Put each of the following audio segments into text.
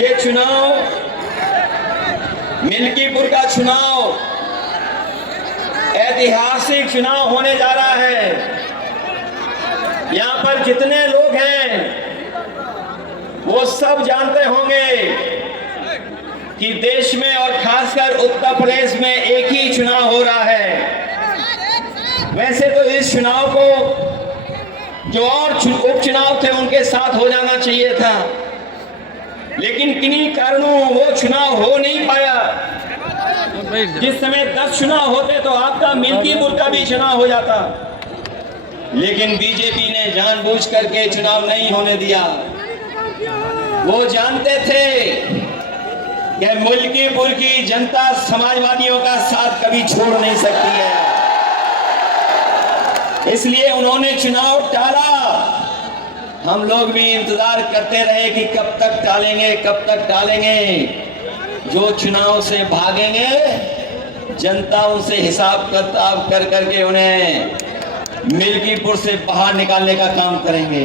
ये चुनाव, मिल्कीपुर का चुनाव ऐतिहासिक चुनाव होने जा रहा है। यहाँ पर जितने लोग हैं वो सब जानते होंगे कि देश में और खासकर उत्तर प्रदेश में एक ही चुनाव हो रहा है। वैसे तो इस चुनाव को जो और उपचुनाव थे उनके साथ हो जाना चाहिए था, लेकिन किन्हीं कारणों वो चुनाव हो नहीं पाया। जिस समय 10 चुनाव होते तो आपका मिल्कीपुर का भी चुनाव हो जाता, लेकिन बीजेपी ने जानबूझ करके चुनाव नहीं होने दिया। वो जानते थे कि मिल्कीपुर की जनता समाजवादियों का साथ कभी छोड़ नहीं सकती है, इसलिए उन्होंने चुनाव टाला। हम लोग भी इंतजार करते रहे कि कब तक टालेंगे, कब तक टालेंगे। जो चुनाव से भागेंगे जनता उनसे हिसाब किताब कर करके उन्हें मिल्कीपुर से बाहर निकालने का काम करेंगे।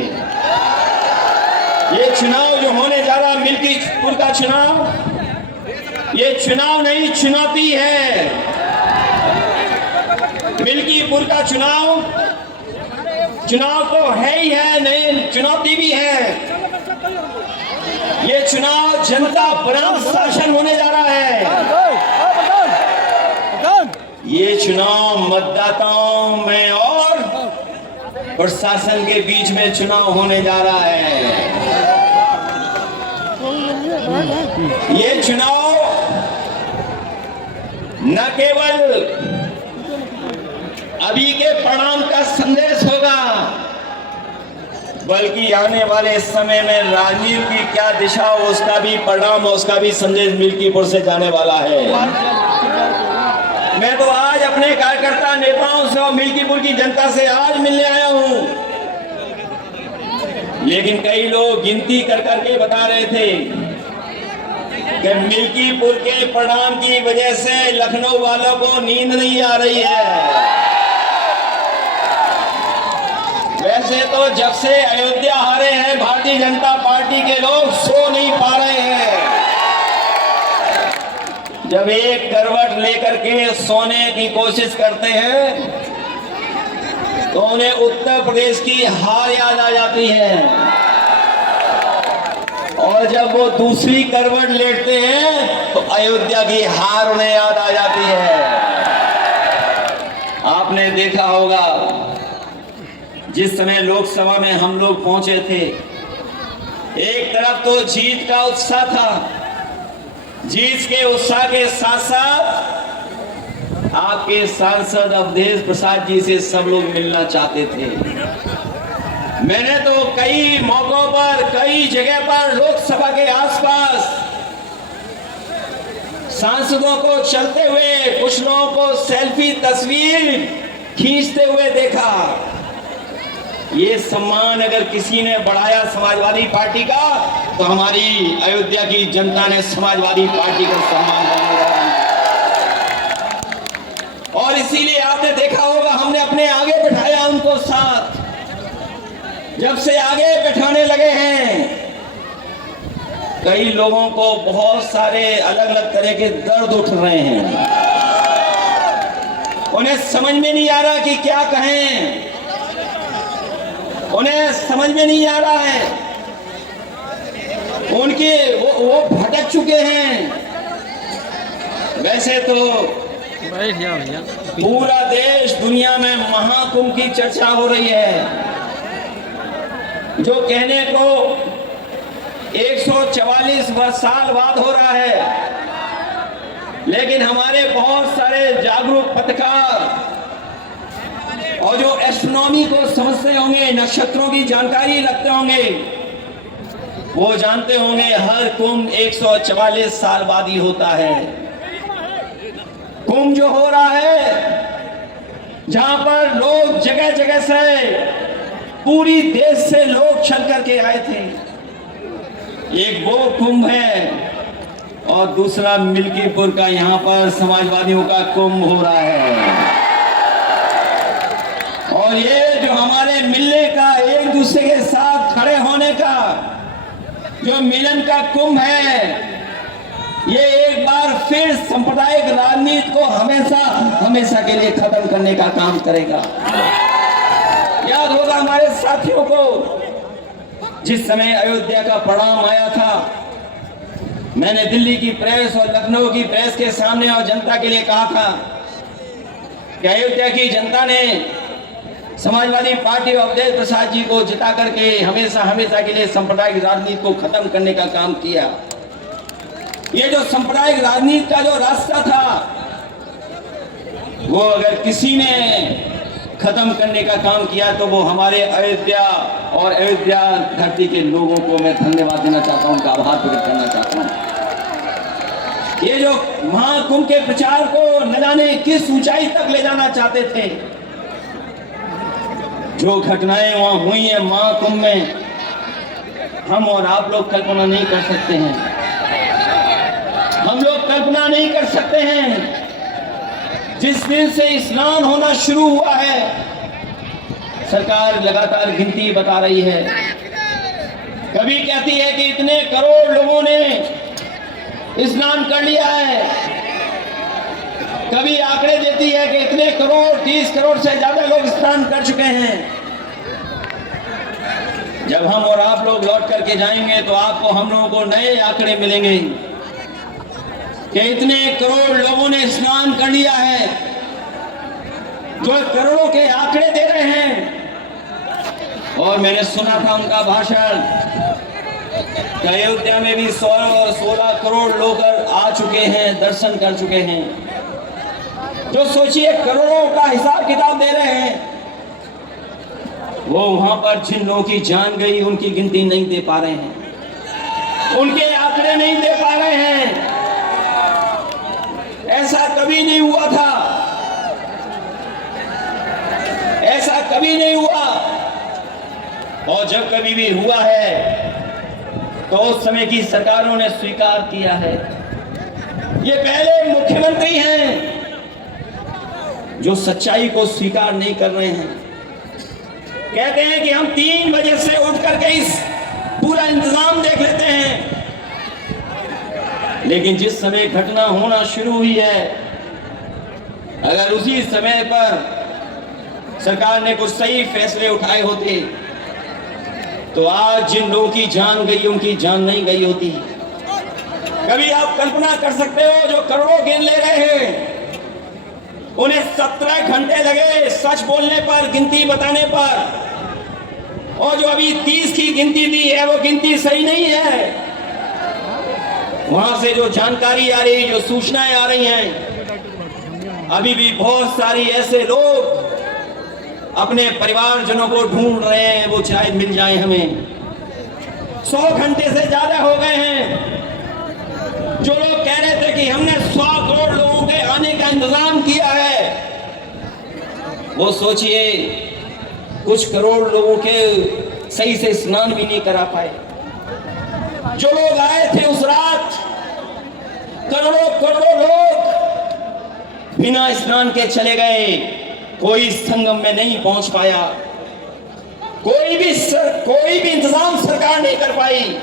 ये चुनाव जो होने जा रहा मिल्कीपुर का चुनाव, ये चुनाव नहीं चुनौती है। मिल्कीपुर का चुनाव तो है ही है, नहीं चुनौती भी है। ये चुनाव जनता बनाम शासन होने जा रहा है। ये चुनाव मतदाताओं में और प्रशासन के बीच में चुनाव होने जा रहा है। ये चुनाव न केवल अभी के परिणाम का संदेश होगा, बल्कि आने वाले समय में राजनीति की क्या दिशा हो उसका भी परिणाम, उसका भी संदेश मिल्कीपुर से जाने वाला है। मैं तो आज अपने कार्यकर्ता नेताओं से और मिल्कीपुर की जनता से आज मिलने आया हूं, लेकिन कई लोग गिनती कर करके बता रहे थे कि मिल्कीपुर के परिणाम की वजह से लखनऊ वालों को नींद नहीं आ रही है। वैसे तो जब से अयोध्या हारे हैं भारतीय जनता पार्टी के लोग सो नहीं पा रहे हैं। जब एक करवट लेकर के सोने की कोशिश करते हैं तो उन्हें उत्तर प्रदेश की हार याद आ जाती है, और जब वो दूसरी करवट लेटते हैं तो अयोध्या की हार उन्हें याद आ जाती है। आपने देखा होगा जिस समय लोकसभा में हम लोग पहुंचे थे, एक तरफ तो जीत का उत्साह था, जीत के उत्साह के साथ साथ आपके सांसद अवधेश प्रसाद जी से सब लोग मिलना चाहते थे। मैंने तो कई मौकों पर, कई जगह पर लोकसभा के आसपास सांसदों को चलते हुए, कुछ लोगों को सेल्फी तस्वीर खींचते हुए देखा। ये सम्मान अगर किसी ने बढ़ाया समाजवादी पार्टी का, तो हमारी अयोध्या की जनता ने समाजवादी पार्टी का सम्मान बढ़ाया। और इसीलिए आपने देखा होगा हमने अपने आगे बैठाया उनको साथ। जब से आगे बैठाने लगे हैं, कई लोगों को बहुत सारे अलग अलग तरह के दर्द उठ रहे हैं। उन्हें समझ में नहीं आ रहा कि क्या कहें, उन्हें समझ में नहीं आ रहा है। उनके वो भटक चुके हैं। वैसे तो पूरा देश दुनिया में महाकुंभ की चर्चा हो रही है, जो कहने को 144 साल बाद हो रहा है, लेकिन हमारे बहुत सारे जागरूक पत्रकार और जो एस्ट्रोनॉमी को समझते होंगे, नक्षत्रों की जानकारी रखते होंगे, वो जानते होंगे हर कुंभ 144 साल बाद ही होता है। कुंभ जो हो रहा है, जहां पर लोग जगह जगह से, पूरी देश से लोग चल करके आए थे, एक वो कुंभ है, और दूसरा मिल्कीपुर का यहाँ पर समाजवादियों का कुंभ हो रहा है। और ये जो हमारे मिलने का, एक दूसरे के साथ खड़े होने का, जो मिलन का कुंभ है, ये एक बार फिर सांप्रदायिक राजनीति को हमेशा हमेशा के लिए खत्म करने का काम करेगा। याद होगा हमारे साथियों को, जिस समय अयोध्या का परिणाम आया था, मैंने दिल्ली की प्रेस और लखनऊ की प्रेस के सामने और जनता के लिए कहा था कि अयोध्या की जनता ने समाजवादी पार्टी और अवधेश प्रसाद जी को जिता करके हमेशा हमेशा के लिए सांप्रदायिक राजनीति को खत्म करने का काम किया। ये जो सांप्रदायिक राजनीति का जो रास्ता था, वो अगर किसी ने खत्म करने का काम किया तो वो हमारे अयोध्या और अयोध्या धरती के लोगों को मैं धन्यवाद देना चाहता हूं, उनका आभार प्रकट करना चाहता हूं। ये जो महाकुंभ के प्रचार को न जाने किस ऊंचाई तक ले जाना चाहते थे, जो घटनाएं वहां हुई हैं महाकुंभ में, हम और आप लोग कल्पना नहीं कर सकते हैं। हम लोग कल्पना नहीं कर सकते हैं। जिस दिन से स्नान होना शुरू हुआ है, सरकार लगातार गिनती बता रही है। कभी कहती है कि इतने करोड़ लोगों ने स्नान कर लिया है, कभी आंकड़े देती है कि इतने करोड़, 30 करोड़ से ज्यादा लोग स्नान कर चुके हैं। जब हम और आप लोग लौट करके जाएंगे तो आपको, हम लोगों को नए आंकड़े मिलेंगे कि इतने करोड़ लोगों ने स्नान कर लिया है। जो करोड़ों के आंकड़े दे रहे हैं। और मैंने सुना था उनका भाषण, अयोध्या में भी 16 करोड़ लोग आ चुके हैं, दर्शन कर चुके हैं। जो सोचिए करोड़ों का हिसाब किताब दे रहे हैं, वो वहां पर जिन लोगों की जान गई उनकी गिनती नहीं दे पा रहे हैं, उनके आंकड़े नहीं दे पा रहे हैं। ऐसा कभी नहीं हुआ था, ऐसा कभी नहीं हुआ। और जब कभी भी हुआ है तो उस समय की सरकारों ने स्वीकार किया है। ये पहले मुख्यमंत्री हैं जो सच्चाई को स्वीकार नहीं कर रहे हैं। कहते हैं कि हम 3 बजे से उठ करके इस पूरा इंतजाम देख लेते हैं, लेकिन जिस समय घटना होना शुरू हुई है, अगर उसी समय पर सरकार ने कुछ सही फैसले उठाए होते तो आज जिन लोगों की जान गई उनकी जान नहीं गई होती। कभी आप कल्पना कर सकते हो, जो करोड़ों गिन ले रहे हैं, उन्हें 17 घंटे लगे सच बोलने पर, गिनती बताने पर। और जो अभी 30 की गिनती दी है, वो गिनती सही नहीं है। वहां से जो जानकारी आ रही, जो सूचनाएं आ रही हैं, अभी भी बहुत सारी ऐसे लोग अपने परिवारजनों को ढूंढ रहे हैं, वो शायद मिल जाए हमें। 100 घंटे से ज्यादा हो गए हैं। जो लोग कह रहे थे कि हमने 100 करोड़ लोगों के आने का इंतजाम किया है, वो सोचिए कुछ करोड़ लोगों के सही से स्नान भी नहीं करा पाए। जो लोग आए थे उस रात, करोड़ों करोड़ों लोग बिना स्नान के चले गए। कोई संगम में नहीं पहुंच पाया, कोई भी इंतजाम सरकार नहीं कर पाई।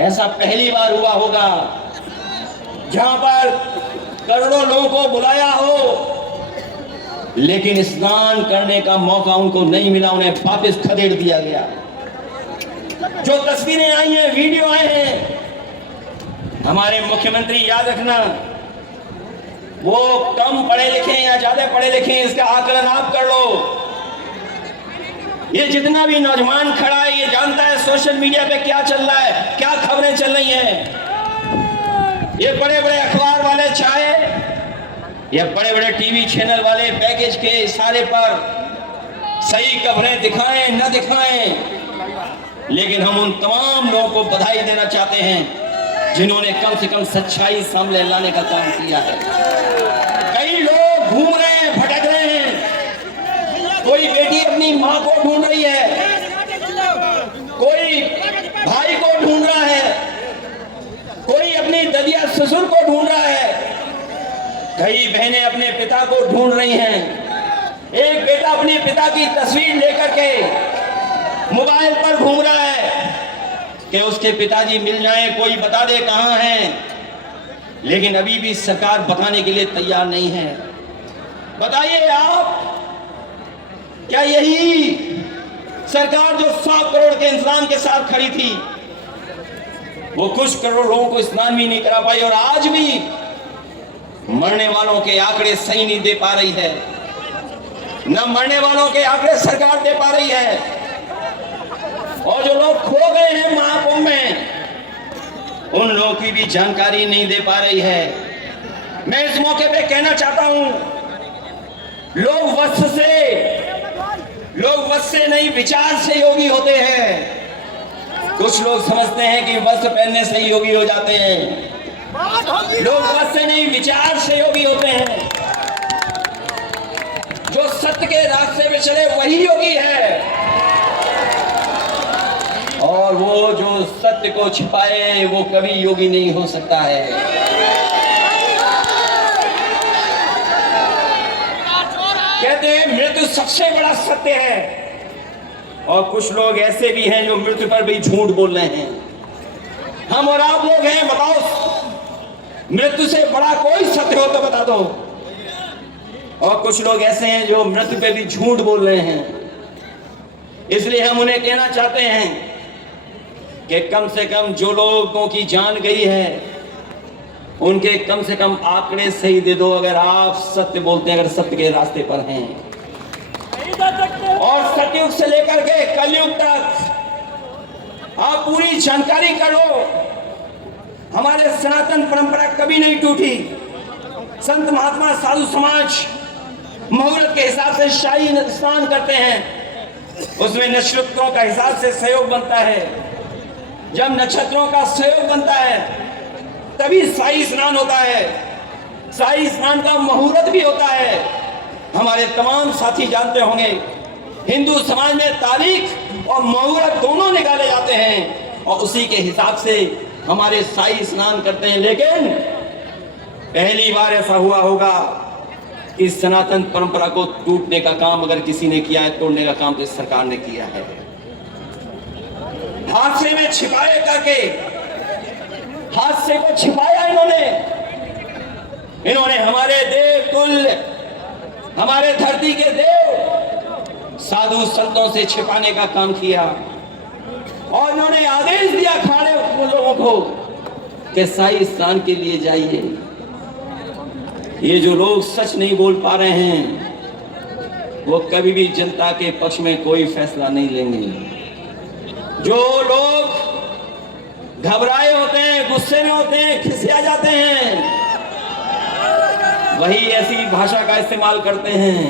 ऐसा पहली बार हुआ होगा जहां पर करोड़ों लोगों को बुलाया हो, लेकिन स्नान करने का मौका उनको नहीं मिला, उन्हें वापस खदेड़ दिया गया। जो तस्वीरें आई हैं, वीडियो आए हैं, हमारे मुख्यमंत्री, याद रखना, वो कम पढ़े लिखे या ज्यादा पढ़े लिखे, इसका आकलन आप कर लो। ये जितना भी नौजवान खड़ा है, ये जानता है सोशल मीडिया पे क्या चल रहा है, क्या खबरें चल रही हैं। ये बड़े बड़े अखबार वाले चाहे या बड़े बड़े टीवी चैनल वाले पैकेज के इशारे पर सही खबरें दिखाएं न दिखाएं, लेकिन हम उन तमाम लोगों को बधाई देना चाहते हैं जिन्होंने कम से कम सच्चाई सामने लाने का काम किया है। कई लोग घूम रहे हैं, भटक रहे हैं। कोई बेटी अपनी माँ को ढूंढ रही है, कोई भाई को ढूंढ रहा है, कोई अपनी ददिया ससुर को ढूंढ रहा है, कई बहनें अपने पिता को ढूंढ रही हैं। एक बेटा अपने पिता की तस्वीर लेकर के मोबाइल पर घूम रहा है। कि उसके पिताजी मिल जाएं, कोई बता दे कहां हैं, लेकिन अभी भी सरकार बताने के लिए तैयार नहीं है। बताइए आप, क्या यही सरकार जो 100 करोड़ के इंतजाम के साथ खड़ी थी, वो कुछ करोड़ लोगों को स्नान भी नहीं करा पाई, और आज भी मरने वालों के आंकड़े सही नहीं दे पा रही है, न मरने वालों के आंकड़े सरकार दे पा रही है, और जो लोग खो गए हैं महाकुंभ में, उन लोगों की भी जानकारी नहीं दे पा रही है। मैं इस मौके पे कहना चाहता हूं, लोग वस्त्र से नहीं, विचार से योगी होते हैं। कुछ लोग समझते हैं कि वस्त्र पहनने से ही योगी हो जाते हैं। लोग वस्त्र से नहीं, विचार से योगी होते हैं। जो सत्य के रास्ते पे चले वही योगी है, और वो जो सत्य को छिपाए वो कभी योगी नहीं हो सकता है। कहते हैं मृत्यु सबसे बड़ा सत्य है, और कुछ लोग ऐसे भी हैं जो मृत्यु पर भी झूठ बोल रहे हैं। हम और आप लोग हैं, बताओ मृत्यु से बड़ा कोई सत्य हो तो बता दो। और कुछ लोग ऐसे हैं जो मृत्यु पे भी झूठ बोल रहे हैं। इसलिए हम उन्हें कहना चाहते हैं कि कम से कम जो लोगों की जान गई है उनके कम से कम आंकड़े सही दे दो, अगर आप सत्य बोलते हैं, अगर सत्य के रास्ते पर हैं। और सतयुग से लेकर के कलयुग तक आप पूरी जानकारी कर लो। हमारे सनातन परंपरा कभी नहीं टूटी। संत महात्मा साधु समाज मुहूर्त के हिसाब से शाही स्नान करते हैं, उसमें नक्षत्रों का हिसाब से सहयोग बनता है। जब नक्षत्रों का सहयोग बनता है तभी शाही स्नान होता है। शाही स्नान का मुहूर्त भी होता है। हमारे तमाम साथी जानते होंगे, हिंदू समाज में तारीख और मुहूर्त दोनों निकाले जाते हैं, और उसी के हिसाब से हमारे शाही स्नान करते हैं। लेकिन पहली बार ऐसा हुआ होगा कि सनातन परंपरा को टूटने का काम अगर किसी ने किया है, तोड़ने का काम तो इस सरकार ने किया है। हादसे में छिपाए करके हादसे को छिपाया इन्होंने हमारे देव तुल्य, हमारे धरती के देव साधु संतों से छिपाने का काम किया, और इन्होंने आदेश दिया खाने लोगों को कि शाही स्नान के लिए जाइए। ये जो लोग सच नहीं बोल पा रहे हैं वो कभी भी जनता के पक्ष में कोई फैसला नहीं लेंगे। जो लोग घबराए होते हैं, गुस्से में होते हैं, खिसिया जाते हैं, वही ऐसी भाषा का इस्तेमाल करते हैं।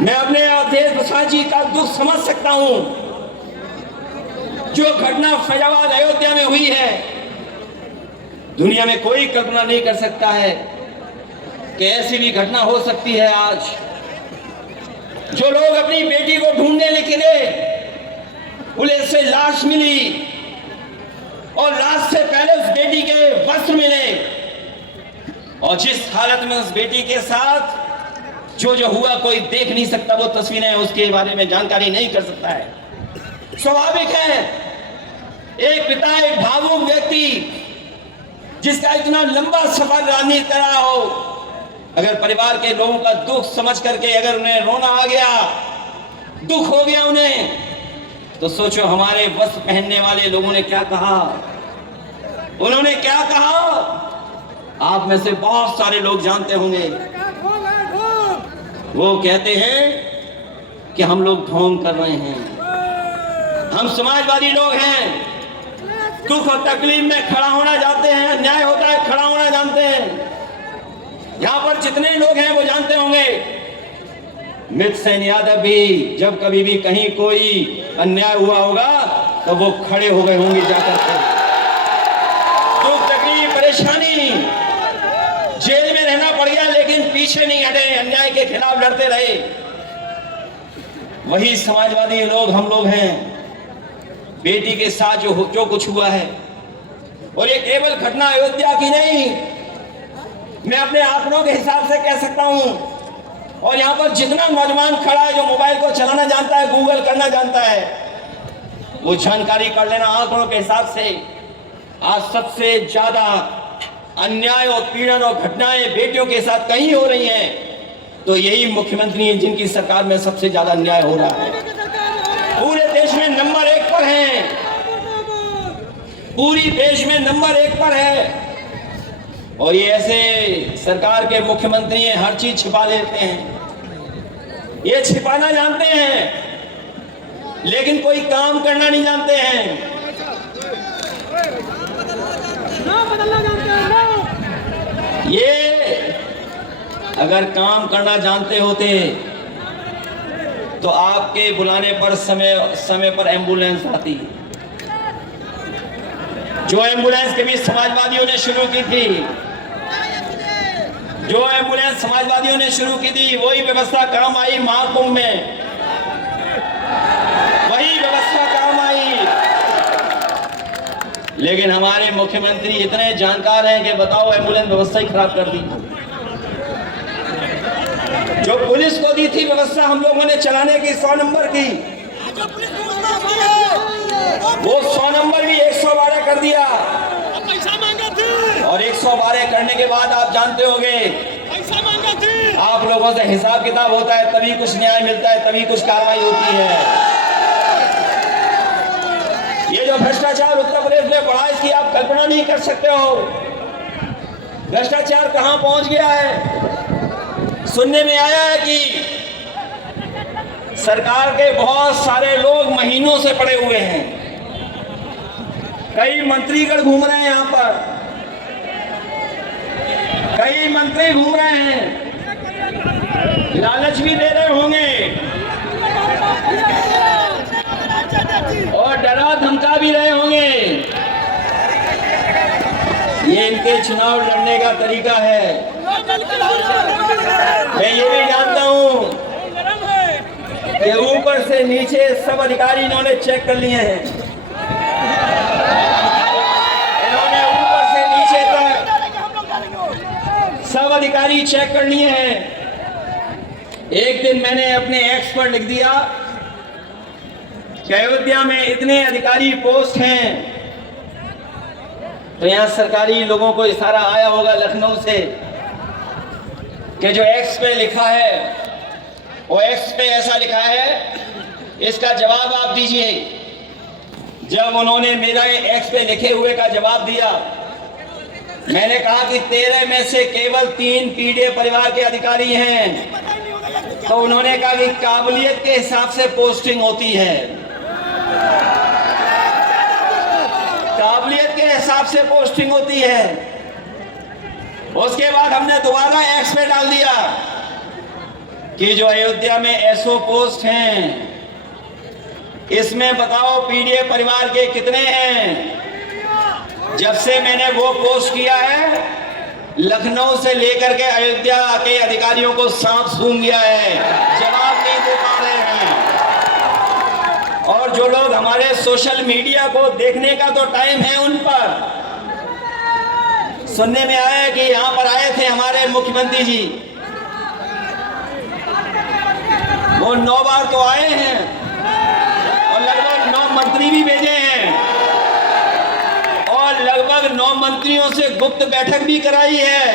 मैं अपने अवधेश प्रसाद जी का दुख समझ सकता हूं। जो घटना फैजाबाद अयोध्या में हुई है, दुनिया में कोई कल्पना नहीं कर सकता है कि ऐसी भी घटना हो सकती है। आज जो लोग अपनी बेटी को ढूंढने निकले, पुलिस से लाश मिली, और लाश से पहले उस बेटी के वस्त्र मिले, और जिस हालत में उस बेटी के साथ जो हुआ कोई देख नहीं सकता, वो तस्वीरें उसके बारे में जानकारी नहीं कर सकता है। स्वाभाविक है, एक पिता, एक भावुक व्यक्ति जिसका इतना लंबा सफर राजनीति करा हो, अगर परिवार के लोगों का दुख समझ करके अगर उन्हें रोना आ गया, दुख हो गया उन्हें, तो सोचो हमारे वस्त्र पहनने वाले लोगों ने क्या कहा। उन्होंने क्या कहा, आप में से बहुत सारे लोग जानते होंगे। वो कहते हैं कि हम लोग ढोंग कर रहे हैं, हम समाजवादी लोग हैं, दुख और तकलीफ में खड़ा होना जानते हैं, अन्याय होता है खड़ा होना जानते हैं। यहां पर जितने लोग हैं वो जानते होंगे, मित्र सेन यादव भी जब कभी भी कहीं कोई अन्याय हुआ होगा तो वो खड़े हो गए होंगे जाकर के। दुख तकलीफ परेशानी, जेल में रहना पड़ गया लेकिन पीछे नहीं हटे, अन्याय के खिलाफ लड़ते रहे। वही समाजवादी लोग हम लोग हैं। बेटी के साथ जो कुछ हुआ है, और ये केवल घटना अयोध्या की नहीं, मैं अपने आंकड़ों के हिसाब से कह सकता हूं, और यहां पर जितना नौजवान खड़ा है जो मोबाइल को चलाना जानता है, गूगल करना जानता है, वो जानकारी कर लेना। आंकड़ों के हिसाब से आज सबसे ज्यादा अन्याय और पीड़न और घटनाएं बेटियों के साथ कहीं हो रही हैं तो यही मुख्यमंत्री हैं जिनकी सरकार में सबसे ज्यादा अन्याय हो रहा है। पूरे देश में नंबर 1 पर है, पूरी देश में नंबर 1 पर है। और ये ऐसे सरकार के मुख्यमंत्री हैं, हर चीज छिपा लेते हैं। ये छिपाना जानते हैं लेकिन कोई काम करना नहीं जानते हैं। ये अगर काम करना जानते होते तो आपके बुलाने पर समय पर एम्बुलेंस आती। जो एम्बुलेंस कभी समाजवादियों ने शुरू की थी, जो एम्बुलेंस समाजवादियों ने शुरू की थी, वही व्यवस्था काम आई महाकुंभ में, वही व्यवस्था काम आई। लेकिन हमारे मुख्यमंत्री इतने जानकार हैं कि बताओ एम्बुलेंस व्यवस्था ही खराब कर दी। जो पुलिस को दी थी व्यवस्था हम लोगों ने चलाने की 100 नंबर की, वो 100 नंबर भी 112 कर दिया। और 112 करने के बाद आप जानते होंगे आप लोगों से हिसाब किताब होता है, तभी कुछ न्याय मिलता है, तभी कुछ कार्रवाई होती है। ये जो भ्रष्टाचार उत्तर प्रदेश में बढ़ा इसकी आप कल्पना नहीं कर सकते हो। भ्रष्टाचार कहां पहुंच गया है। सुनने में आया है कि सरकार के बहुत सारे लोग महीनों से पड़े हुए हैं। कई मंत्रीगण घूम रहे हैं, यहां पर कई मंत्री घूम रहे हैं, लालच भी दे रहे होंगे और डरा धमका भी रहे होंगे। ये इनके चुनाव लड़ने का तरीका है। मैं ये भी जानता हूं कि ऊपर से नीचे सब अधिकारी इन्होंने चेक कर लिए हैं। इन्होंने ऊपर से नीचे तक सब अधिकारी चेक कर लिए हैं। एक दिन मैंने अपने एक्स पर लिख दिया कि अयोध्या में इतने अधिकारी पोस्ट हैं, तो यहां सरकारी लोगों को इशारा आया होगा लखनऊ से कि जो एक्स पे लिखा है वो एक्स पे ऐसा लिखा है, इसका जवाब आप दीजिए। जब उन्होंने मेरा एक्स पे लिखे हुए का जवाब दिया, मैंने कहा कि 13 में से केवल 3 पीडीए परिवार के अधिकारी हैं, तो उन्होंने कहा कि काबिलियत के हिसाब से पोस्टिंग होती है, काबिलियत के हिसाब से पोस्टिंग होती है। उसके बाद हमने दोबारा एक्स पे डाल दिया कि जो अयोध्या में एसओ पोस्ट हैं, इसमें बताओ पीडीए परिवार के कितने हैं। जब से मैंने वो पोस्ट किया है, लखनऊ से लेकर के अयोध्या के अधिकारियों को सांप सूंघ गया है, जवाब नहीं दे पा रहे हैं। और जो लोग हमारे सोशल मीडिया को देखने का तो टाइम है उन पर, सुनने में आया कि यहां पर आए थे हमारे मुख्यमंत्री जी, वो 9 बार तो आए हैं और लगभग 9 मंत्री भी भेजे हैं और लगभग 9 मंत्रियों से गुप्त बैठक भी कराई है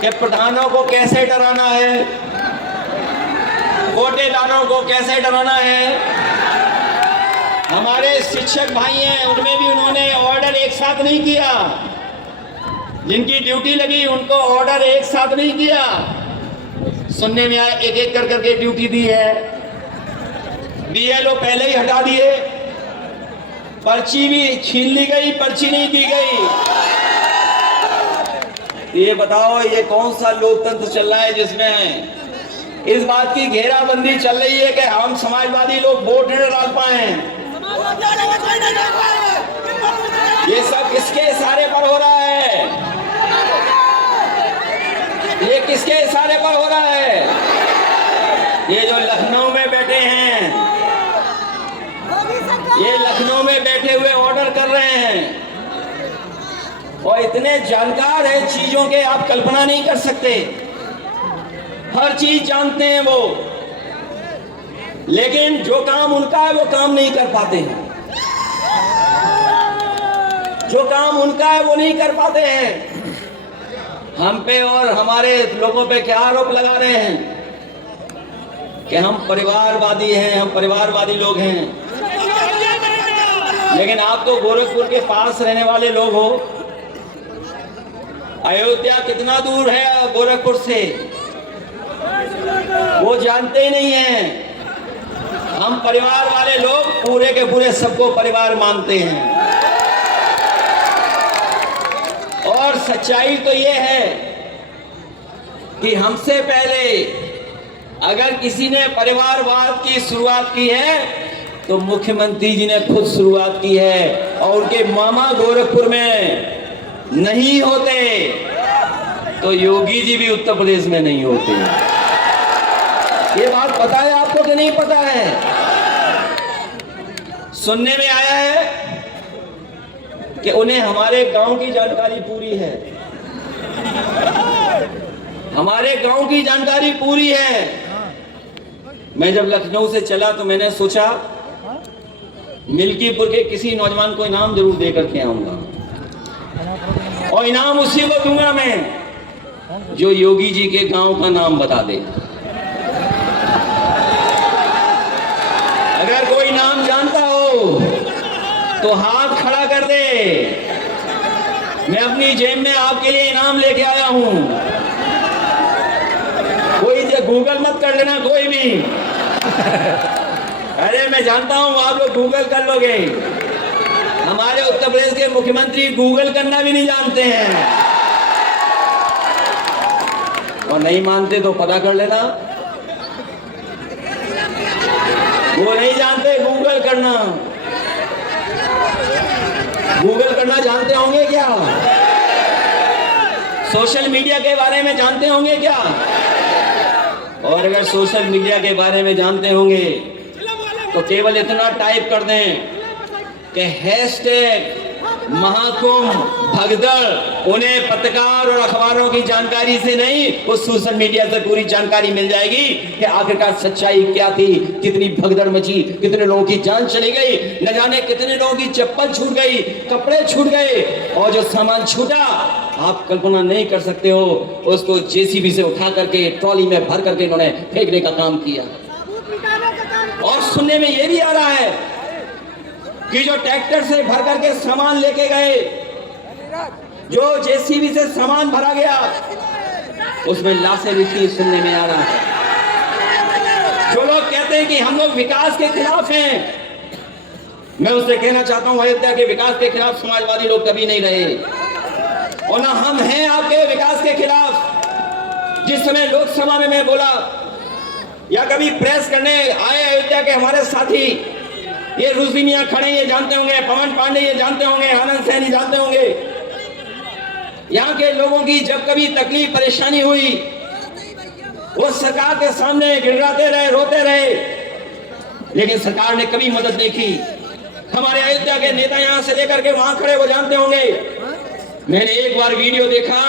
कि प्रधानों को कैसे डराना है, कोटेदारों को कैसे डराना है। हमारे शिक्षक भाई हैं, उनमें भी उन्होंने ऑर्डर एक साथ नहीं किया, जिनकी ड्यूटी लगी उनको ऑर्डर एक साथ नहीं किया। सुनने में आया एक एक कर करके ड्यूटी दी है। बीएलओ पहले ही हटा दिए, पर्ची भी छीन ली गई, पर्ची नहीं दी गई। ये बताओ ये कौन सा लोकतंत्र चल रहा है जिसमें इस बात की घेराबंदी चल रही है कि हम समाजवादी लोग वोट न डाल पाए। ये सब किसके इशारे पर हो रहा है? ये किसके इशारे पर हो रहा है? ये जो लखनऊ में बैठे हैं, ये लखनऊ में बैठे हुए ऑर्डर कर रहे हैं और इतने जानकार हैं चीजों के, आप कल्पना नहीं कर सकते। हर चीज जानते हैं वो। लेकिन जो काम उनका है वो काम नहीं कर पाते हैं। जो काम उनका है वो नहीं कर पाते हैं। हम पे और हमारे लोगों पे क्या आरोप लगा रहे हैं कि हम परिवारवादी हैं, हम परिवारवादी लोग हैं। लेकिन आप तो गोरखपुर के पास रहने वाले लोग हो। अयोध्या कितना दूर है गोरखपुर से, वो जानते ही नहीं हैं। हम परिवार वाले लोग पूरे के पूरे सबको परिवार मानते हैं। और सच्चाई तो ये है कि हमसे पहले अगर किसी ने परिवारवाद की शुरुआत की है तो मुख्यमंत्री जी ने खुद शुरुआत की है। और उनके मामा गोरखपुर में नहीं होते तो योगी जी भी उत्तर प्रदेश में नहीं होते। ये बात पता है आपको कि नहीं पता है? सुनने में आया है कि उन्हें हमारे गांव की जानकारी पूरी है। हमारे गांव की जानकारी पूरी है। मैं जब लखनऊ से चला तो मैंने सोचा मिल्कीपुर के किसी नौजवान को इनाम जरूर दे करके आऊंगा, और इनाम उसी को दूंगा मैं जो योगी जी के गांव का नाम बता दे। अगर कोई नाम जानता हो तो हाथ खड़ा कर दे। मैं अपनी जेब में आपके लिए इनाम लेके आया हूं। कोई गूगल मत कर लेना कोई भी। अरे मैं जानता हूं आप लोग गूगल कर लोगे। हमारे उत्तर प्रदेश के मुख्यमंत्री गूगल करना भी नहीं जानते हैं। और नहीं मानते तो पता कर लेना। वो नहीं जानते गूगल करना। गूगल करना जानते होंगे क्या? सोशल मीडिया के बारे में जानते होंगे क्या? और अगर सोशल मीडिया के बारे में जानते होंगे तो केवल इतना टाइप कर दें कि हैशटैग महाकुंभ भगदड़। उन्हें पत्रकार और अखबारों की जानकारी से नहीं, उस सोशल मीडिया से पूरी जानकारी मिल जाएगी कि आखिरकार सच्चाई क्या थी, कितनी भगदड़ मची, कितने लोगों की जान चली गई, न जाने कितने लोगों की चप्पल छूट गई, कपड़े छूट गए, और जो सामान छूटा आप कल्पना नहीं कर सकते हो। उसको जेसीबी से उठा करके ट्रॉली में भर करके इन्होंने फेंकने का काम किया। और सुनने में यह भी आ रहा है कि जो ट्रैक्टर से भर करके सामान लेके गए, जो जेसीबी से सामान भरा गया, उसमें लाशें भी थी, सुनने में आ रहा है। जो लोग कहते हैं कि हम लोग विकास के खिलाफ हैं, मैं उससे कहना चाहता हूं अयोध्या के विकास के खिलाफ समाजवादी लोग कभी नहीं रहे, और ना हम हैं आपके विकास के खिलाफ। जिस समय लोकसभा में मैं बोला या कभी प्रेस करने आए अयोध्या के हमारे साथी, ये रुजवी मियां खड़े ये जानते होंगे, पवन पांडे ये जानते होंगे, आनंद सैनी जानते होंगे, यहाँ के लोगों की जब कभी तकलीफ परेशानी हुई वो सरकार के सामने गिड़गिड़ाते रहे, रोते रहे, लेकिन सरकार ने कभी मदद नहीं की। हमारे अयोध्या के नेता यहाँ से लेकर के वहां खड़े वो जानते होंगे। मैंने एक बार वीडियो देखा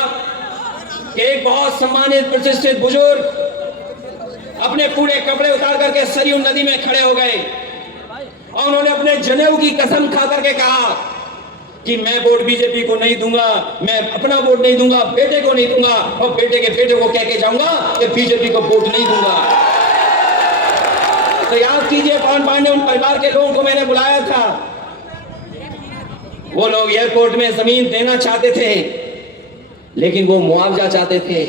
कि एक बहुत सम्मानित प्रतिष्ठित बुजुर्ग अपने पूरे कपड़े उतार करके सरयू नदी में खड़े हो गए और उन्होंने अपने जनेऊ की कसम खा करके कहा कि मैं वोट बीजेपी को नहीं दूंगा, मैं अपना वोट नहीं दूंगा, बेटे को नहीं दूंगा, और बेटे के बेटे को कह के जाऊंगा कि बीजेपी को वोट नहीं दूंगा। तो याद कीजिए पवन पांडे उन परिवार के लोगों को मैंने बुलाया था। वो लोग एयरपोर्ट में जमीन देना चाहते थे लेकिन वो मुआवजा चाहते थे।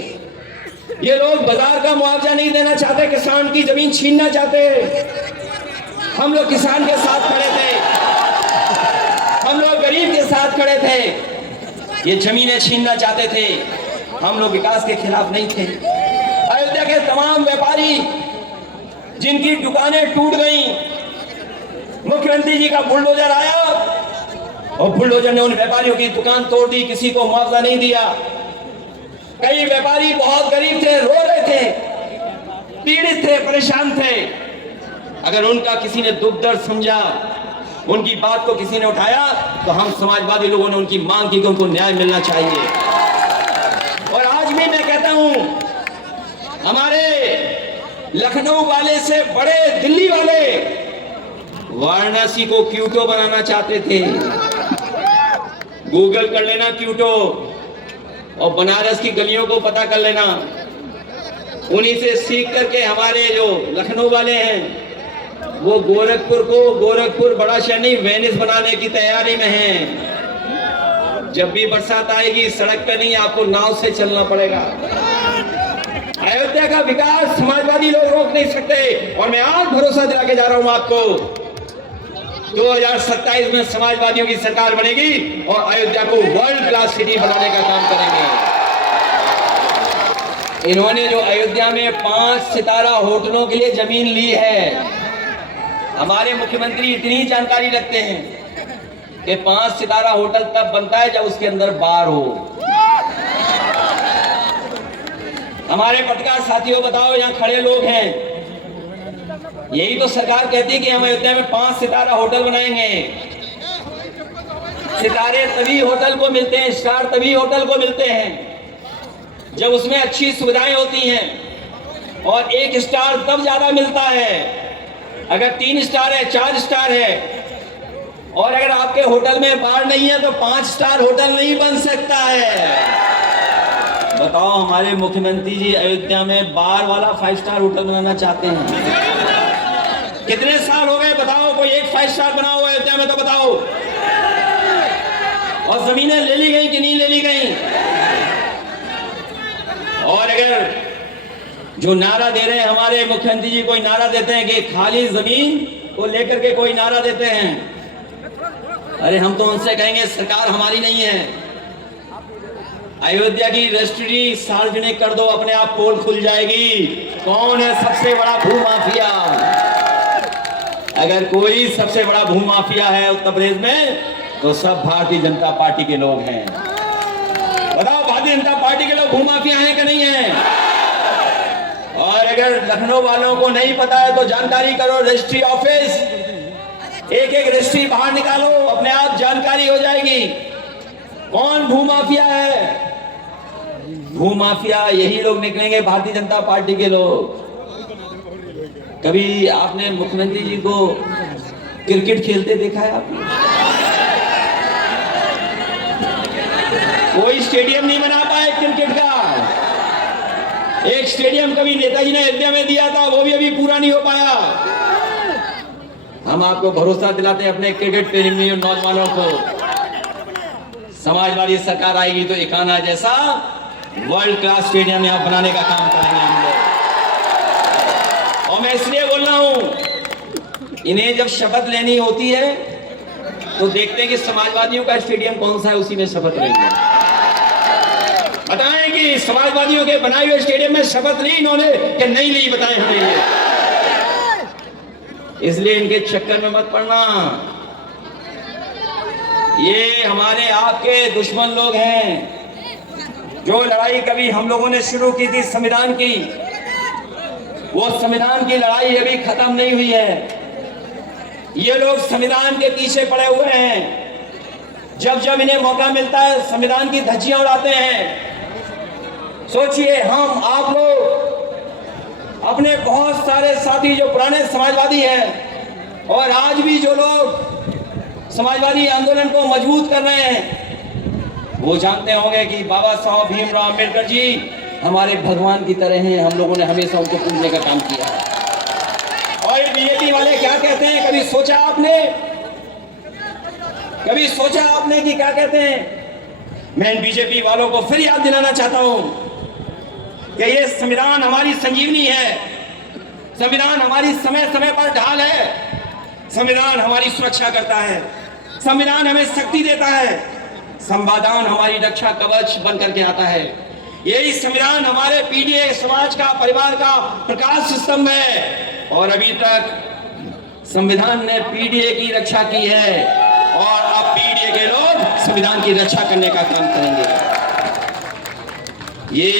ये लोग बाजार का मुआवजा नहीं देना चाहते, किसान की जमीन छीनना चाहते। हम लोग किसान के साथ खड़े थे, हम लोग गरीब के साथ खड़े थे। ये जमीनें छीनना चाहते थे, हम लोग विकास के खिलाफ नहीं थे। अयोध्या के तमाम व्यापारी जिनकी दुकानें टूट गई, मुख्यमंत्री जी का बुलडोजर आया और बुलडोजर ने उन व्यापारियों की दुकान तोड़ दी, किसी को मुआवजा नहीं दिया। कई व्यापारी बहुत गरीब थे, रो रहे थे, पीड़ित थे, परेशान थे। अगर उनका किसी ने दुख दर्द समझा, उनकी बात को किसी ने उठाया, तो हम समाजवादी लोगों ने उनकी मांग की कि उनको न्याय मिलना चाहिए। और आज भी मैं कहता हूं हमारे लखनऊ वाले से बड़े दिल्ली वाले वाराणसी को क्यूटो बनाना चाहते थे। गूगल कर लेना क्यूटो और बनारस की गलियों को पता कर लेना। उन्हीं से सीख करके हमारे जो लखनऊ वाले हैं वो गोरखपुर बड़ा शहर नहीं वेनिस बनाने की तैयारी में हैं। जब भी बरसात आएगी सड़क पे नहीं, आपको नाव से चलना पड़ेगा। अयोध्या का विकास समाजवादी लोग रोक नहीं सकते। और मैं आज भरोसा दिला के जा रहा हूं आपको, 2027 में समाजवादियों की सरकार बनेगी और अयोध्या को वर्ल्ड क्लास सिटी बनाने का काम करेंगे। इन्होंने जो अयोध्या में 5 सितारा होटलों के लिए जमीन ली है, हमारे मुख्यमंत्री इतनी जानकारी रखते हैं कि 5 सितारा होटल तब बनता है जब उसके अंदर बार हो। हमारे पत्रकार साथियों बताओ, यहाँ खड़े लोग हैं, यही तो सरकार कहती है कि हम अयोध्या में 5 सितारा होटल बनाएंगे। सितारे तभी होटल को मिलते हैं, स्टार तभी होटल को मिलते हैं जब उसमें अच्छी सुविधाएं होती हैं। और 1 स्टार तब ज्यादा मिलता है अगर 3 स्टार है, 4 स्टार है। और अगर आपके होटल में बार नहीं है तो 5 स्टार होटल नहीं बन सकता है। बताओ, हमारे मुख्यमंत्री जी अयोध्या में बार वाला 5 स्टार होटल बनाना चाहते हैं। कितने साल हो गए बताओ, कोई एक 5 स्टार बना हुआ अयोध्या में तो बताओ। और जमीनें ले ली गई कि नहीं ले ली गई? और अगर जो नारा दे रहे हैं हमारे मुख्यमंत्री जी, कोई नारा देते हैं कि खाली जमीन को लेकर के कोई नारा देते हैं, अरे हम तो उनसे कहेंगे सरकार हमारी नहीं है, अयोध्या की रजिस्ट्री सार्वजनिक कर दो, अपने आप पोल खुल जाएगी। कौन है सबसे बड़ा भूमाफिया? अगर कोई सबसे बड़ा भूमाफिया है उत्तर प्रदेश में तो सब भारतीय जनता पार्टी के लोग हैं। बताओ, भारतीय जनता पार्टी के लोग भूमाफिया हैं कि नहीं है? और अगर लखनऊ वालों को नहीं पता है तो जानकारी करो, रजिस्ट्री ऑफिस, एक रजिस्ट्री बाहर निकालो, अपने आप जानकारी हो जाएगी कौन भूमाफिया है। भूमाफिया यही लोग निकलेंगे, भारतीय जनता पार्टी के लोग। कभी आपने मुख्यमंत्री जी को क्रिकेट खेलते देखा है आपने? कोई स्टेडियम नहीं बना पाए क्रिकेट का। एक स्टेडियम कभी नेताजी ने अयोध्या में दिया था, वो भी अभी पूरा नहीं हो पाया। हम आपको भरोसा दिलाते हैं अपने क्रिकेट प्रेमी नौजवानों को, समाजवादी सरकार आएगी तो इकाना जैसा वर्ल्ड क्लास स्टेडियम यहां बनाने का काम करेंगे हम लोग। और मैं इसलिए बोल रहा हूं, इन्हें जब शपथ लेनी होती है तो देखते हैं कि समाजवादियों का स्टेडियम कौन सा है, उसी में शपथ लेंगे। बताएं कि समाजवादियों के बनाए हुए स्टेडियम में शपथ ली इन्होंने कि नहीं ली, बताएं हमें ये। इसलिए इनके चक्कर में मत पड़ना। ये हमारे आपके दुश्मन लोग हैं। जो लड़ाई कभी हम लोगों ने शुरू की थी संविधान की, वो संविधान की लड़ाई अभी खत्म नहीं हुई है। ये लोग संविधान के पीछे पड़े हुए हैं। जब जब इन्हें मौका मिलता है संविधान की धज्जियां उड़ाते हैं। सोचिए, हम आप लोग अपने बहुत सारे साथी जो पुराने समाजवादी हैं और आज भी जो लोग समाजवादी आंदोलन को मजबूत कर रहे हैं, वो जानते होंगे कि बाबा साहब भीमराव अम्बेडकर जी हमारे भगवान की तरह हैं। हम लोगों ने हमेशा उनको पूजने का काम किया है। और बीजेपी वाले क्या कहते हैं, कभी सोचा आपने कि क्या कहते हैं? मैं इन बीजेपी वालों को फिर याद दिलाना चाहता हूं कि ये संविधान हमारी संजीवनी है, संविधान हमारी समय समय पर ढाल है, संविधान हमारी सुरक्षा करता है, संविधान हमें शक्ति देता है, संविधान हमारी रक्षा कवच बन करके आता है। यही संविधान हमारे पीढ़ी समाज का, परिवार का प्रकाश स्तंभ है। और अभी तक संविधान ने पीडीए की रक्षा की है और अब पीडीए के लोग संविधान की रक्षा करने का काम करेंगे। ये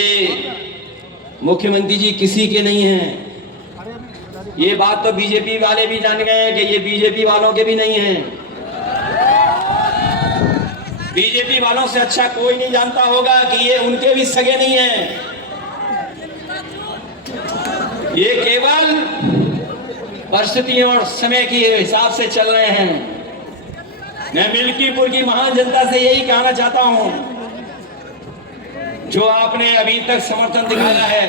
मुख्यमंत्री जी किसी के नहीं हैं। ये बात तो बीजेपी वाले भी जान गए हैं कि ये बीजेपी वालों के भी नहीं हैं। बीजेपी वालों से अच्छा कोई नहीं जानता होगा कि ये उनके भी सगे नहीं हैं। ये केवल परिस्थितियों और समय के हिसाब से चल रहे हैं। मैं मिल्कीपुर की महान जनता से यही कहना चाहता हूं, जो आपने अभी तक समर्थन दिखाया है,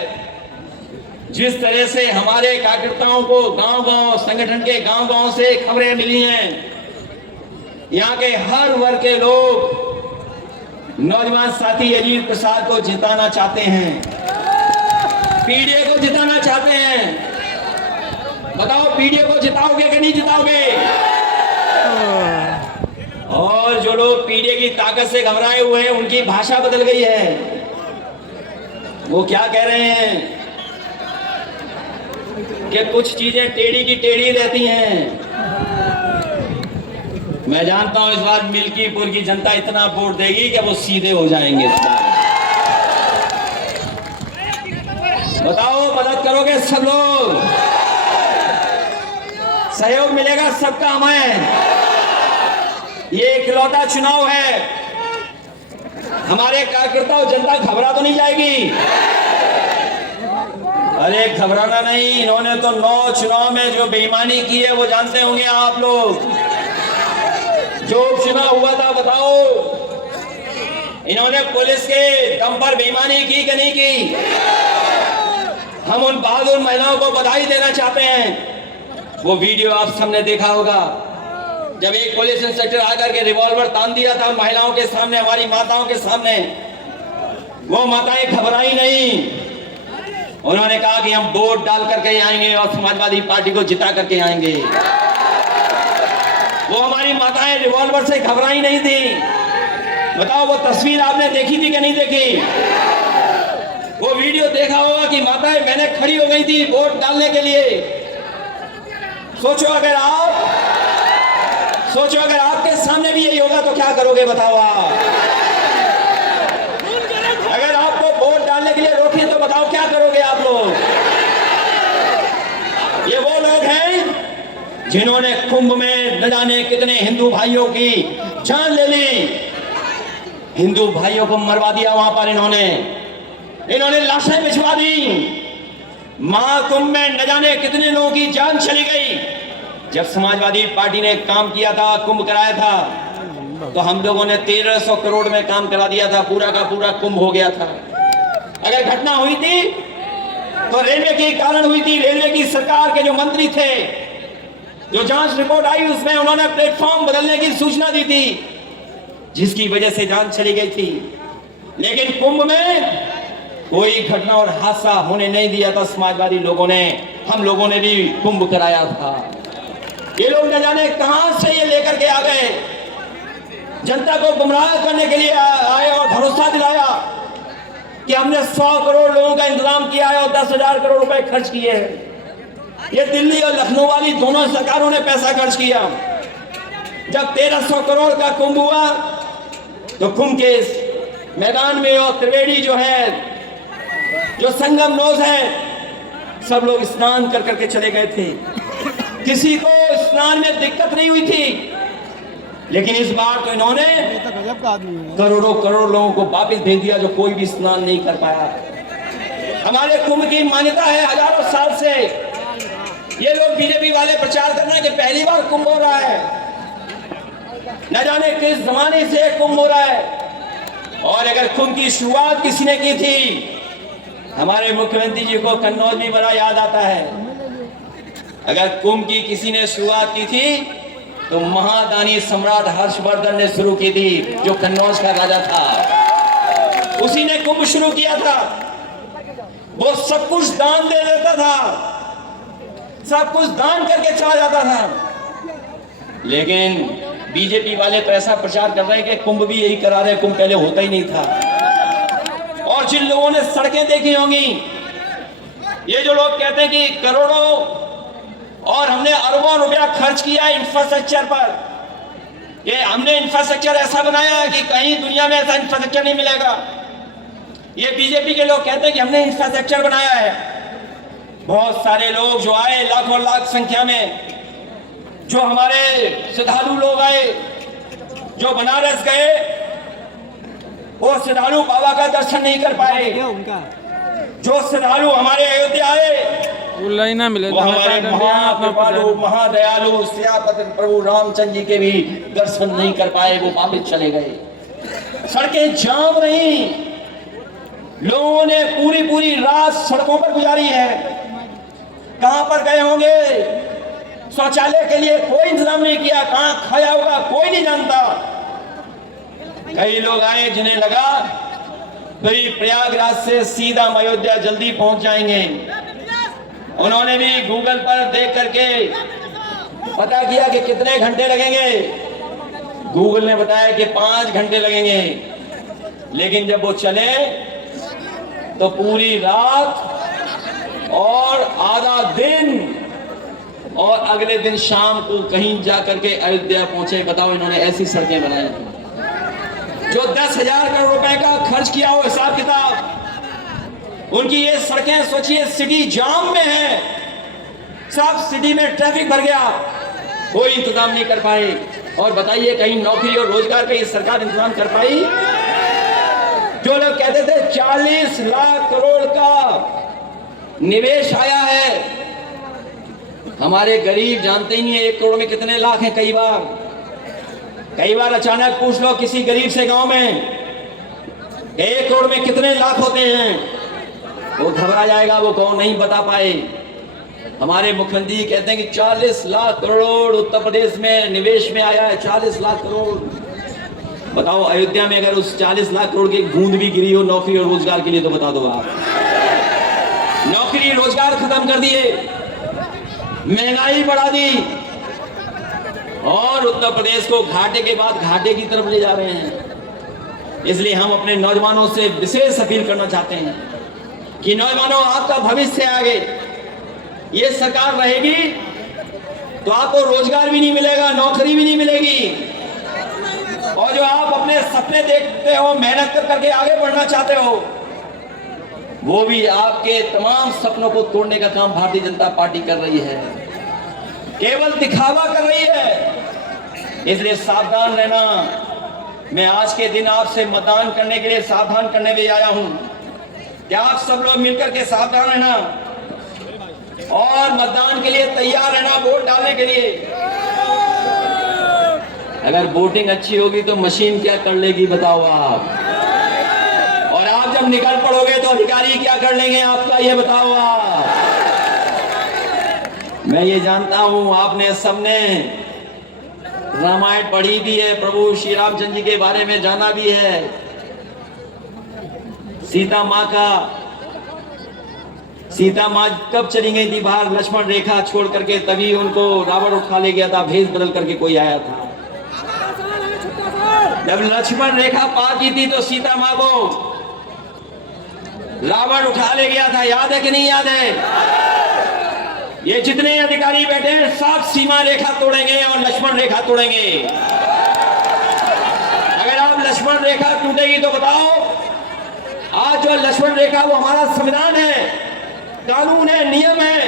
जिस तरह से हमारे कार्यकर्ताओं को गांव-गांव संगठन के गांव-गांव से खबरें मिली हैं, यहाँ के हर वर्ग के लोग नौजवान साथी अजीत प्रसाद को जिताना चाहते हैं, पीडीए को जिताना चाहते हैं। बताओ, पीडीए को जिताओगे कि नहीं जिताओगे? और जो लोग पीडीए की ताकत से घबराए हुए हैं, उनकी भाषा बदल गई है। वो क्या कह रहे हैं कि कुछ चीजें टेढ़ी की टेढ़ी रहती हैं। मैं जानता हूं इस बार मिल्कीपुर की जनता इतना वोट देगी कि वो सीधे हो जाएंगे इस बार। बताओ, मदद करोगे सब लोग? सहयोग मिलेगा सबका हमें। ये इकलौता चुनाव है, हमारे कार्यकर्ता और जनता घबरा तो नहीं जाएगी? अरे घबराना नहीं, इन्होंने तो 9 चुनाव में जो बेईमानी की है वो जानते होंगे आप लोग। जो चुनाव हुआ था, बताओ, इन्होंने पुलिस के दम पर बेईमानी की कि नहीं की? हम उन बहादुर महिलाओं को बधाई देना चाहते हैं। वो वीडियो आप सबने देखा होगा, जब एक पुलिस इंस्पेक्टर आकर के रिवॉल्वर तान दिया था महिलाओं के सामने, हमारी माताओं के सामने। वो माताएं घबराई नहीं, उन्होंने कहा कि हम वोट डाल करके आएंगे और समाजवादी पार्टी को जिता करके आएंगे। वो हमारी माताएं रिवॉल्वर से घबराई नहीं थी। बताओ, वो तस्वीर आपने देखी थी कि नहीं देखी? वो वीडियो देखा होगा कि माताएं मैंने खड़ी हो गई थी वोट डालने के लिए। सोचो अगर आपके सामने भी यही होगा तो क्या करोगे? बताओ आप। अगर आपको वोट डालने के लिए रोके तो बताओ क्या करोगे आप लोग? ये वो लोग हैं जिन्होंने कुंभ में न जाने कितने हिंदू भाइयों की जान ले ली। हिंदू भाइयों को मरवा दिया वहां पर इन्होंने लाशें भिजवा दी। महाकुंभ में न जाने कितने लोगों की जान चली गई। जब समाजवादी पार्टी ने काम किया था, कुंभ कराया था, तो हम लोगों ने 1300 करोड़ में काम करा दिया था, पूरा का पूरा कुंभ हो गया था। अगर घटना हुई थी तो रेलवे के कारण हुई थी। रेलवे की सरकार के जो मंत्री थे, जो जांच रिपोर्ट आई उसमें उन्होंने प्लेटफॉर्म बदलने की सूचना दी थी, जिसकी वजह से जान चली गई थी। लेकिन कुंभ में कोई घटना और हादसा होने नहीं दिया था समाजवादी लोगों ने। हम लोगों ने भी कुंभ कराया था। ये लोग न जाने कहां से ये लेकर के आ गए, जनता को गुमराह करने के लिए आए और भरोसा दिलाया कि हमने 100 करोड़ लोगों का इंतजाम किया है और 10,000 करोड़ रुपए खर्च किए हैं। ये दिल्ली और लखनऊ वाली दोनों सरकारों ने पैसा खर्च किया। जब 1300 करोड़ का कुंभ हुआ तो कुंभ के मैदान में और त्रिवेणी जो है, जो संगम नोज है, सब लोग स्नान कर करके चले गए थे। किसी को स्नान में दिक्कत नहीं हुई थी। लेकिन इस बार तो इन्होंने करोड़ों करोड़ लोगों को वापस भेज दिया जो कोई भी स्नान नहीं कर पाया। हमारे कुंभ की मान्यता है हजारों साल से। ये लोग बीजेपी वाले प्रचार करना कि पहली बार कुंभ हो रहा है, न जाने किस जमाने से कुंभ हो रहा है। और अगर कुंभ की शुरुआत किसी ने की थी, हमारे मुख्यमंत्री जी को कन्नौज भी बड़ा याद आता है। अगर कुंभ की किसी ने शुरुआत की थी तो महादानी सम्राट हर्षवर्धन ने शुरू की थी, जो कन्नौज का राजा था। उसी ने कुंभ शुरू किया था। वो सब कुछ दान दे देता था, सब कुछ दान करके चला जाता था। लेकिन बीजेपी वाले तो ऐसा प्रचार कर रहे हैं कि कुंभ भी यही करा रहे, कुंभ पहले होता ही नहीं था। और जिन लोगों ने सड़कें देखी होंगी, ये जो लोग कहते हैं कि करोड़ों और हमने अरबों रुपया खर्च किया इंफ्रास्ट्रक्चर पर, ये हमने इंफ्रास्ट्रक्चर ऐसा बनाया है कि कहीं दुनिया में ऐसा इंफ्रास्ट्रक्चर नहीं मिलेगा। ये बीजेपी के लोग कहते हैं कि हमने इंफ्रास्ट्रक्चर बनाया है। बहुत सारे लोग जो आए, लाखों लाख संख्या में, जो हमारे श्रद्धालु लोग आए, जो बनारस गए, वो श्रद्धालु बाबा का दर्शन नहीं कर पाए। जो श्रद्धालु हमारे अयोध्या आए ना मिले वो हमारे महाकृपालु महादयालु सियापति प्रभु रामचंद्र जी के भी दर्शन नहीं कर पाए, वो वापस चले गए। सड़कें जाम रही, लोगों ने पूरी पूरी रात सड़कों पर गुजारी है। कहां पर गए होंगे? शौचालय के लिए कोई इंतजाम नहीं किया, कहां खाया होगा कोई नहीं जानता। कई लोग आए जिन्हें लगा भाई प्रयागराज से सीधा अयोध्या जल्दी पहुंच जाएंगे। उन्होंने भी गूगल पर देख करके पता किया कि कितने घंटे लगेंगे। गूगल ने बताया कि 5 घंटे लगेंगे, लेकिन जब वो चले तो पूरी रात और आधा दिन और अगले दिन शाम को कहीं जाकर के अयोध्या पहुंचे। बताओ, इन्होंने ऐसी सड़कें बनाई थी जो 10,000 करोड़ रुपए का खर्च किया हो हिसाब किताब। उनकी ये सड़कें सोचिए सिटी जाम में है, सब सिटी में ट्रैफिक भर गया, कोई इंतजाम नहीं कर पाए। और बताइए कहीं नौकरी और रोजगार का ये सरकार इंतजाम कर पाई? जो लोग कहते थे 40 लाख करोड़ का निवेश आया है, हमारे गरीब जानते ही नहीं है 1 करोड़ में कितने लाख हैं। कई बार अचानक पूछ लो किसी गरीब से गांव में 1 करोड़ में कितने लाख होते हैं, वो घबरा जाएगा, वो कौन नहीं बता पाए। हमारे मुख्यमंत्री जी कहते हैं कि 40 लाख करोड़ उत्तर प्रदेश में निवेश में आया है, 40 लाख करोड़। बताओ, अयोध्या में अगर उस 40 लाख करोड़ की बूंद भी गिरी हो नौकरी और रोजगार के लिए तो बता दो आप। नौकरी रोजगार खत्म कर दिए, महंगाई बढ़ा दी और उत्तर प्रदेश को घाटे के बाद घाटे की तरफ ले जा रहे हैं। इसलिए हम अपने नौजवानों से विशेष अपील करना चाहते हैं कि नौजवानों, आपका भविष्य आगे, ये सरकार रहेगी तो आपको रोजगार भी नहीं मिलेगा, नौकरी भी नहीं मिलेगी। और जो आप अपने सपने देखते हो, मेहनत कर करके आगे बढ़ना चाहते हो, वो भी आपके तमाम सपनों को तोड़ने का काम भारतीय जनता पार्टी कर रही है, केवल दिखावा कर रही है। इसलिए सावधान रहना। मैं आज के दिन आपसे मतदान करने के लिए सावधान करने भी आया हूं कि आप सब लोग मिलकर के सावधान रहना और मतदान के लिए तैयार रहना, वोट डालने के लिए। अगर वोटिंग अच्छी होगी तो मशीन क्या कर लेगी बताओ आप, और आप जब निकल पड़ोगे तो अधिकारी क्या कर लेंगे आपका, ये बताओ आप। मैं ये जानता हूं आपने सबने रामायण पढ़ी भी है, प्रभु श्री रामचंद्र जी के बारे में जाना भी है। सीता माँ कब चली गई थी बाहर लक्ष्मण रेखा छोड़ करके, तभी उनको रावण उठा ले गया था, भेष बदल करके कोई आया था। जब लक्ष्मण रेखा पार की थी तो सीता माँ को रावण उठा ले गया था, याद है कि नहीं याद है? ये जितने अधिकारी बैठे हैं सब सीमा रेखा तोड़ेंगे और लक्ष्मण रेखा तोड़ेंगे। अगर आप लक्ष्मण रेखा टूटेगी तो बताओ, आज जो लक्ष्मण रेखा वो हमारा संविधान है, कानून है, नियम है,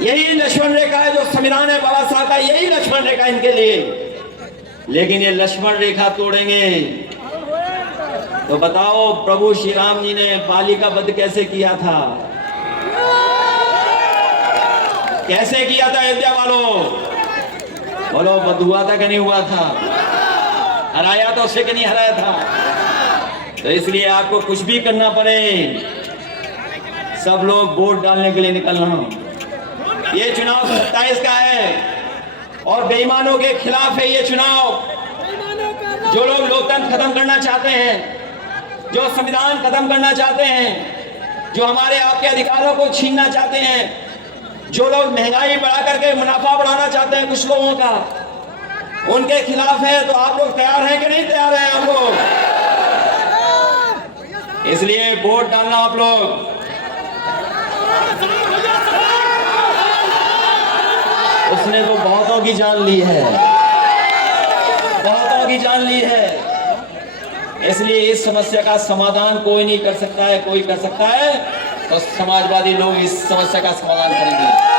यही लक्ष्मण रेखा है जो संविधान है बाबा साहब का, यही लक्ष्मण रेखा इनके लिए। लेकिन ये लक्ष्मण रेखा तोड़ेंगे तो बताओ प्रभु श्री राम जी ने बाली का वध कैसे किया था? कैसे किया था अयोध्या वालों? बोलो, वध हुआ था कि नहीं हुआ था? हराया तो उसे कि नहीं हराया था? तो इसलिए आपको कुछ भी करना पड़े, सब लोग वोट डालने के लिए निकलना। ये चुनाव 27 का है और बेईमानों के खिलाफ है ये चुनाव। जो लोग लोकतंत्र खत्म करना चाहते हैं, जो संविधान खत्म करना चाहते हैं, जो हमारे आपके अधिकारों को छीनना चाहते हैं, जो लोग महंगाई बढ़ा करके मुनाफा बढ़ाना चाहते हैं कुछ लोगों का, उनके खिलाफ है। तो आप लोग तैयार हैं कि नहीं तैयार हैं आप लोग? इसलिए वोट डालना आप लोग। उसने तो बहुतों की जान ली है, बहुतों की जान ली है। इसलिए इस समस्या का समाधान कोई नहीं कर सकता है, कोई कर सकता है तो समाजवादी लोग इस समस्या का समाधान करेंगे।